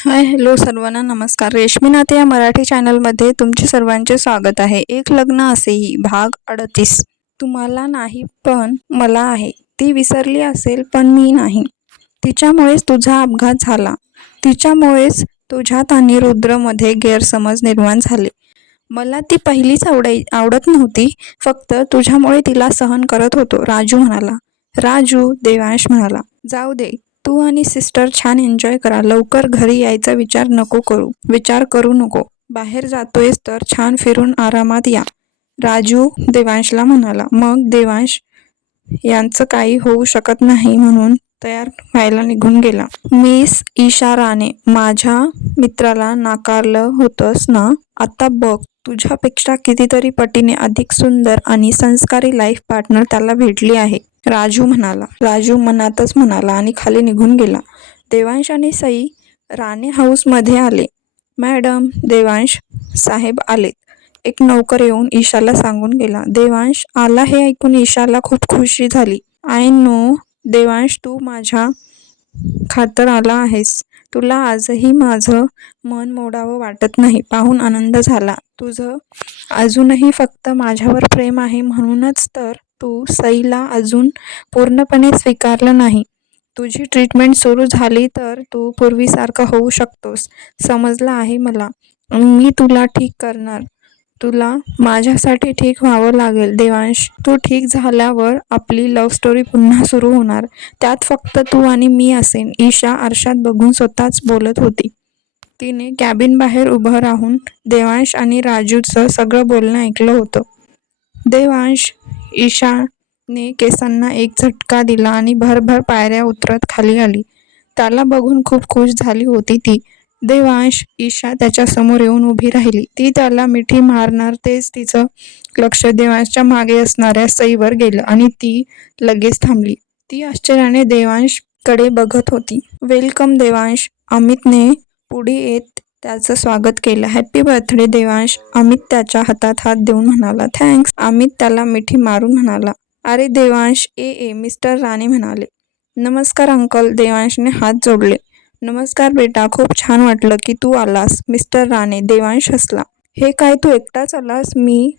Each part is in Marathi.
हाय हॅलो सर्वांना नमस्कार. रेशमी नाते या मराठी चॅनलमध्ये तुमचे सर्वांचे स्वागत आहे. एक लग्न असेही भाग 38. तुम्हाला नाही पण मला आहे. ती विसरली असेल पण मी नाही. तिच्यामुळेच तुझा अपघात झाला. तिच्यामुळेच तुझ्यात आणि रुद्रमध्ये गैरसमज निर्माण झाले. मला ती पहिलीच आवडत नव्हती. फक्त तुझ्यामुळे तिला सहन करत होतो. राजू म्हणाला. राजू, देवांश म्हणाला. जाऊ दे, तू आणि सिस्टर छान एन्जॉय करा. लवकर घरी यायचा विचार करू नको. बाहेर जातोयस तर छान फिरून आरामात या. राजू देवांशला म्हणाला. मग देवांश यांचं काही होऊ शकत नाही म्हणून तयार व्हायला निघून गेला. मिस ईशा राणे, माझ्या मित्राला नाकारलं होतंस ना, आता बघ तुझ्यापेक्षा कितीतरी पटीने अधिक सुंदर आणि संस्कारी लाईफ पार्टनर त्याला भेटली आहे. राजू मनातच म्हणाला आणि खाली निघून गेला. देवांश आणि सई राणे हाऊसमध्ये आले. मॅडम, देवांश साहेब आलेत. एक नौकर येऊन ईशाला सांगून गेला. देवांश आला हे ऐकून ईशाला खूप खुशी झाली. आय नो देवांश, तू माझ्या खातर आला आहेस. तुला आजही माझं मन मोडावं वाटत नाही. पाहून आनंद झाला. तुझं अजूनही फक्त माझ्यावर प्रेम आहे म्हणूनच तर तू सईला अजून पूर्णपणे स्वीकारलं नाही. तुझी ट्रीटमेंट सुरू झाली तर तू पूर्वीसारखं होऊ शकतोस. समजलं आहे मला. मी तुला ठीक करणार. तुला माझ्यासाठी ठीक व्हावं लागेल. देवांश, तू ठीक झाल्यावर आपली लव्ह स्टोरी पुन्हा सुरू होणार. त्यात फक्त तू आणि मी असेन. ईशा आरशात बघून स्वतःच बोलत होती. तिने कॅबिन बाहेर उभं राहून देवांश आणि राजूचं सगळं बोलणं ऐकलं होतं. देवांश, ईशाने केसांना एक झटका दिला आणि भरभर पायऱ्या उतरत खाली आली. त्याला बघून खूप खुश झाली होती ती. देवांश, ईशा त्याच्या समोर येऊन उभी राहिली. ती त्याला मिठी मारणार तेच तिचं लक्ष देवांशच्या मागे असणाऱ्या सईवर गेलं आणि ती लगेच थांबली. ती आश्चर्याने देवांशकडे बघत होती. वेलकम देवांश, अमितने पुढे येत त्याचं स्वागत केलं. हॅपी बर्थडे देवांश, अमित त्याच्या हातात हात देऊन म्हणाला. थँक्स. अमित त्याला मिठी मारून म्हणाला. अरे देवांश, मिस्टर राणे म्हणाले. नमस्कार अंकल, देवांशने हात जोडले. नमस्कार बेटा, खूप छान वाटलं की तू आलास. मिस्टर राणे, देवांश हसला. हे काय तू एकटाच आलास? मी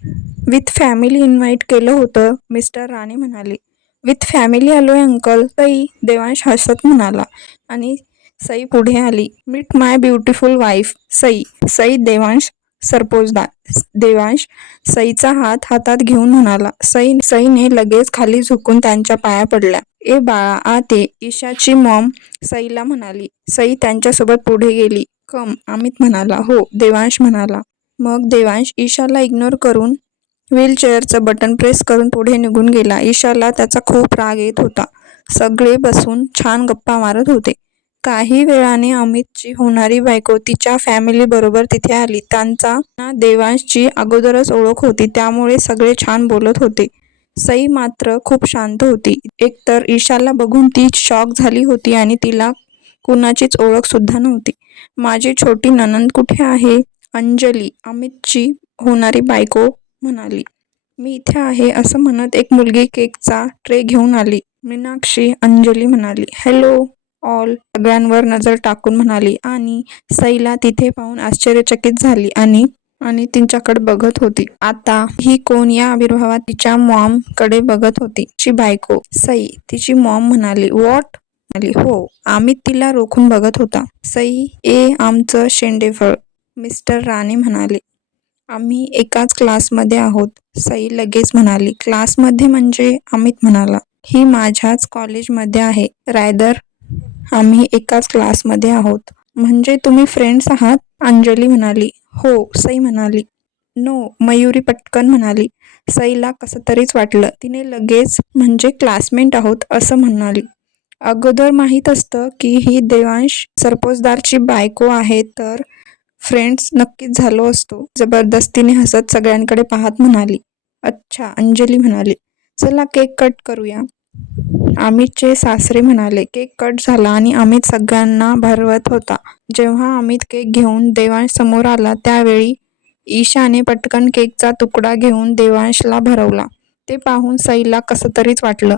विथ फॅमिली इन्व्हाइट केलं होतं, मिस्टर राणे म्हणाले. विथ फॅमिली आलोय अंकल, सई, देवांश हसत म्हणाला. आणि सई पुढे आली. मीट माय ब्युटिफुल वाईफ सई देवांश सरपोजदार. देवांश सईचा हात हातात घेऊन म्हणाला. सईने लगेच खाली झुकून त्यांच्या पाया पडल्या. ए बाळा, आत ये, ईशाची मॉम सईला म्हणाली. सई त्यांच्यासोबत पुढे गेली. कम, अमित म्हणाला. हो, देवांश म्हणाला. मग देवांश ईशाला इग्नोर करून व्हीलचेअरचं बटन प्रेस करून पुढे निघून गेला. ईशाला त्याचा खूप राग येत होता. सगळे बसून छान गप्पा मारत होते. काही वेळाने अमितची होणारी बायको तिच्या फॅमिली बरोबर तिथे आली. त्यांचा देवांशची अगोदरच ओळख होती, त्यामुळे सगळे छान बोलत होते. सई मात्र खूप शांत होती. एकतर ईशाला बघून ती शॉक झाली होती आणि तिला कुणाचीच ओळख सुद्धा नव्हती. माझी छोटी नणंद कुठे आहे? अंजली, अमितची होणारी बायको म्हणाली. मी इथे आहे असं म्हणत एक मुलगी केकचा ट्रे घेऊन आली. मीनाक्षी, अंजली म्हणाली. हॅलो ऑल, सगळ्यांवर नजर टाकून म्हणाली आणि सईला तिथे पाहून आश्चर्यचकित झाली आणि तिच्याकडे बघत होती. आता ही कोण? या आविर्भावात तिच्या मॉम कडे बघत होती. ची बायको सई, तिची मॉम म्हणाली. व्हॉट? म्हणाली. हो. अमित तिला रोखून बघत होता. सई, आमचं शेंडेफळ, मिस्टर राणे म्हणाले. आम्ही एकाच क्लासमध्ये आहोत, सई लगेच म्हणाली. क्लासमध्ये म्हणजे? अमित म्हणाला. ही माझ्याच कॉलेजमध्ये आहे. रायदर आम्ही एकाच क्लासमध्ये आहोत. म्हणजे तुम्ही फ्रेंड्स आहात? अंजली म्हणाली. हो, सई म्हणाली. नो, मयुरी पटकन म्हणाली. सईला कसं तरीच वाटलं. तिने लगेच म्हणजे क्लासमेट आहोत असं म्हणाली. अगोदर माहीत असतं की ही देवांश सरपोजदारची बायको आहे तर फ्रेंड्स नक्कीच झालो असतो, जबरदस्तीने हसत सगळ्यांकडे पाहत म्हणाली. अच्छा, अंजली म्हणाली. चला केक कट करूया, अमितचे सासरे म्हणाले. केक कट झाला आणि अमित सगळ्यांना भरवत होता. जेव्हा अमित केक घेऊन देवांश समोर आला त्यावेळी ईशाने पटकन केकचा तुकडा घेऊन देवांशला भरवला. ते पाहून सईला कसं तरीच वाटलं.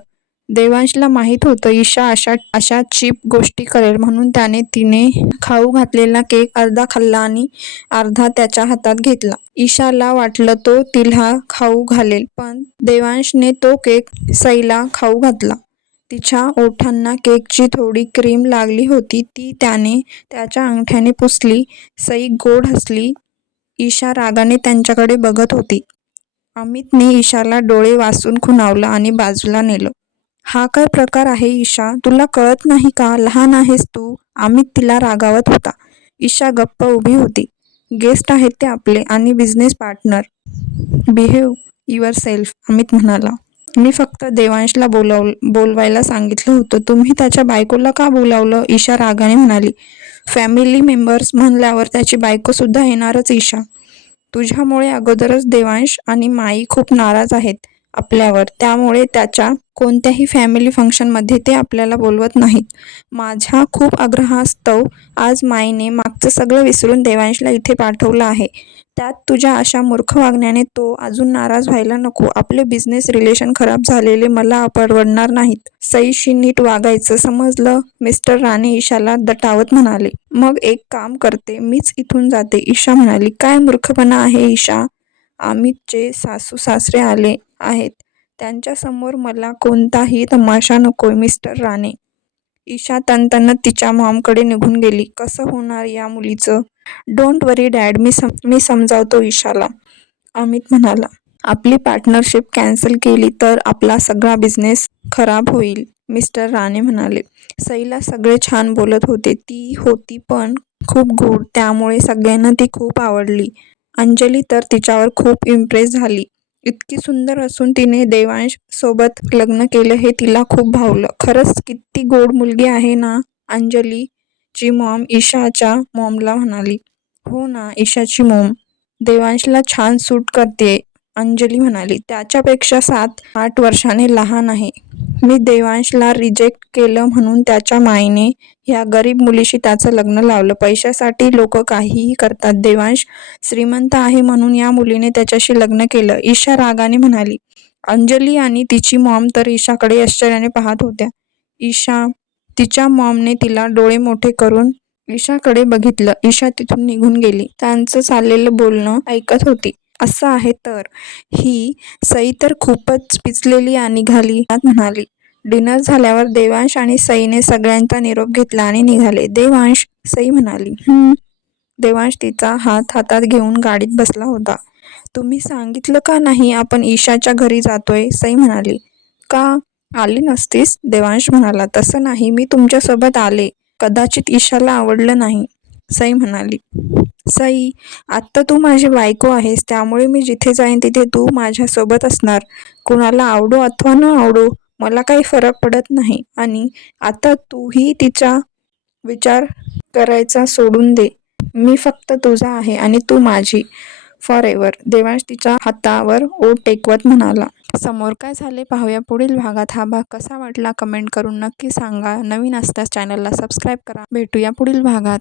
देवांशला माहीत होतं ईशा अशा चीप गोष्टी करेल, म्हणून त्याने तिने खाऊ घातलेला केक अर्धा खाल्ला आणि अर्धा त्याच्या हातात घेतला. ईशाला वाटलं तो तिला खाऊ घालेल, पण देवांशने तो केक सईला खाऊ घातला. तिच्या ओठांना केकची थोडी क्रीम लागली होती, ती त्याने त्याच्या अंगठ्याने पुसली. सई गोड हसली. ईशा रागाने त्यांच्याकडे बघत होती. अमितने ईशाला डोळे वासून खुणावलं आणि बाजूला नेलं. हा काय प्रकार आहे ईशा, तुला कळत नाही का, लहान आहेस तू, अमित तिला रागावत होता. ईशा गप्प उभी होती. गेस्ट आहेत ते आपले आणि business partner. Behave your self, Amit म्हणाला. मी फक्त देवांशला बोलवायला सांगितलं होतं, तुम्ही त्याच्या बायकोला का बोलावलं, ईशा रागाने म्हणाली. फॅमिली मेंबर्स म्हणल्यावर त्याची बायको सुद्धा येणारच ईशा. तुझ्यामुळे अगोदरच देवांश आणि माई खूप नाराज आहेत आपल्यावर, त्यामुळे त्याच्या कोणत्याही फॅमिली फंक्शनमध्ये ते आपल्याला बोलवत नाहीत. माझ्या खूप आग्रहास्तव आज माईने मागचं सगळं विसरून देवांशला इथे पाठवलं आहे. त्यात तुझ्या अशा मूर्ख वागण्याने तो अजून नाराज व्हायला नको. आपले बिझनेस रिलेशन खराब झालेले मला परवडणार नाहीत. सईशी नीट वागायचं, समजलं, मिस्टर राणे ईशाला दटावत म्हणाले. मग एक काम करते, मीच इथून जाते, ईशा म्हणाली. काय मूर्खपणा आहे ईशा, अमितचे सासू सासरे आले आहेत, त्यांच्यासमोर मला कोणताही तमाशा नकोय मिस्टर राणे. ईशा तणतणत तिच्या मॉमकडे निघून गेली. कसं होणार या मुलीचं. डोंट वरी डॅड, मी समजावतो ईशाला, अमित म्हणाला. आपली पार्टनरशिप कॅन्सल केली तर आपला सगळा बिझनेस खराब होईल, मिस्टर राणे म्हणाले. सईला सगळे छान बोलत होते. ती होती पण खूप गोड, त्यामुळे सगळ्यांना ती खूप आवडली. अंजली तर तिच्यावर खूप इम्प्रेस झाली. इतकी सुंदर असून तिने देवांश सोबत लग्न केलं हे तिला खूप भावलं. खरंच किती गोड मुलगी आहे ना, अंजलीची मॉम ईशाच्या मॉमला म्हणाली. हो ना, ईशाची मॉम देवांशला छान सूट करते, अंजली म्हणाली. त्याच्यापेक्षा 7-8 वर्षाने लहान आहे. मी देवांशला रिजेक्ट केलं म्हणून त्याच्या माईने ह्या गरीब मुलीशी त्याचं लग्न लावलं. पैशासाठी लोक काहीही करतात. देवांश श्रीमंत आहे म्हणून या मुलीने त्याच्याशी लग्न केलं, ईशा रागाने म्हणाली. अंजली आणि तिची मॉम तर ईशाकडे आश्चर्याने पाहत होत्या. तिच्या मॉमने तिला डोळे मोठे करून ईशाकडे बघितलं. ईशा तिथून निघून गेली. त्यांचं चाललेलं बोलणं ऐकत होती. असं आहे तर ही सई तर खूपच पिचलेली आणि निघाली, म्हणाली. डिनर झाल्यावर देवांश आणि सईने सगळ्यांचा निरोप घेतला आणि निघाले. देवांश, सई म्हणाली. देवांश तिचा हात हातात घेऊन गाडीत बसला होता. तुम्ही सांगितलं का नाही आपण ईशाच्या घरी जातोय, सई म्हणाली. का आली नसतीस, देवांश म्हणाला. तसं नाही, मी तुमच्यासोबत आले, कदाचित ईशाला आवडलं नाही, सई म्हणाली. सई, आत्ता तू माझी बायको आहेस, त्यामुळे मी जिथे जाईन तिथे तू माझ्यासोबत असणार. कुणाला आवडो अथवा न आवडो मला काही फरक पडत नाही. आणि आता तूही तिचा विचार करायचा सोडून दे. मी फक्त तुझा आहे आणि तू माझी फॉर एव्हर, देवांश तिच्या हातावर ओठ टेकवत म्हणाला. समोर काय झाले पाहूया पुढील भागात. हा भाग कसा वाटला कमेंट करून नक्की सांगा. नवीन असल्यास चॅनलला सबस्क्राईब करा. भेटूया पुढील भागात.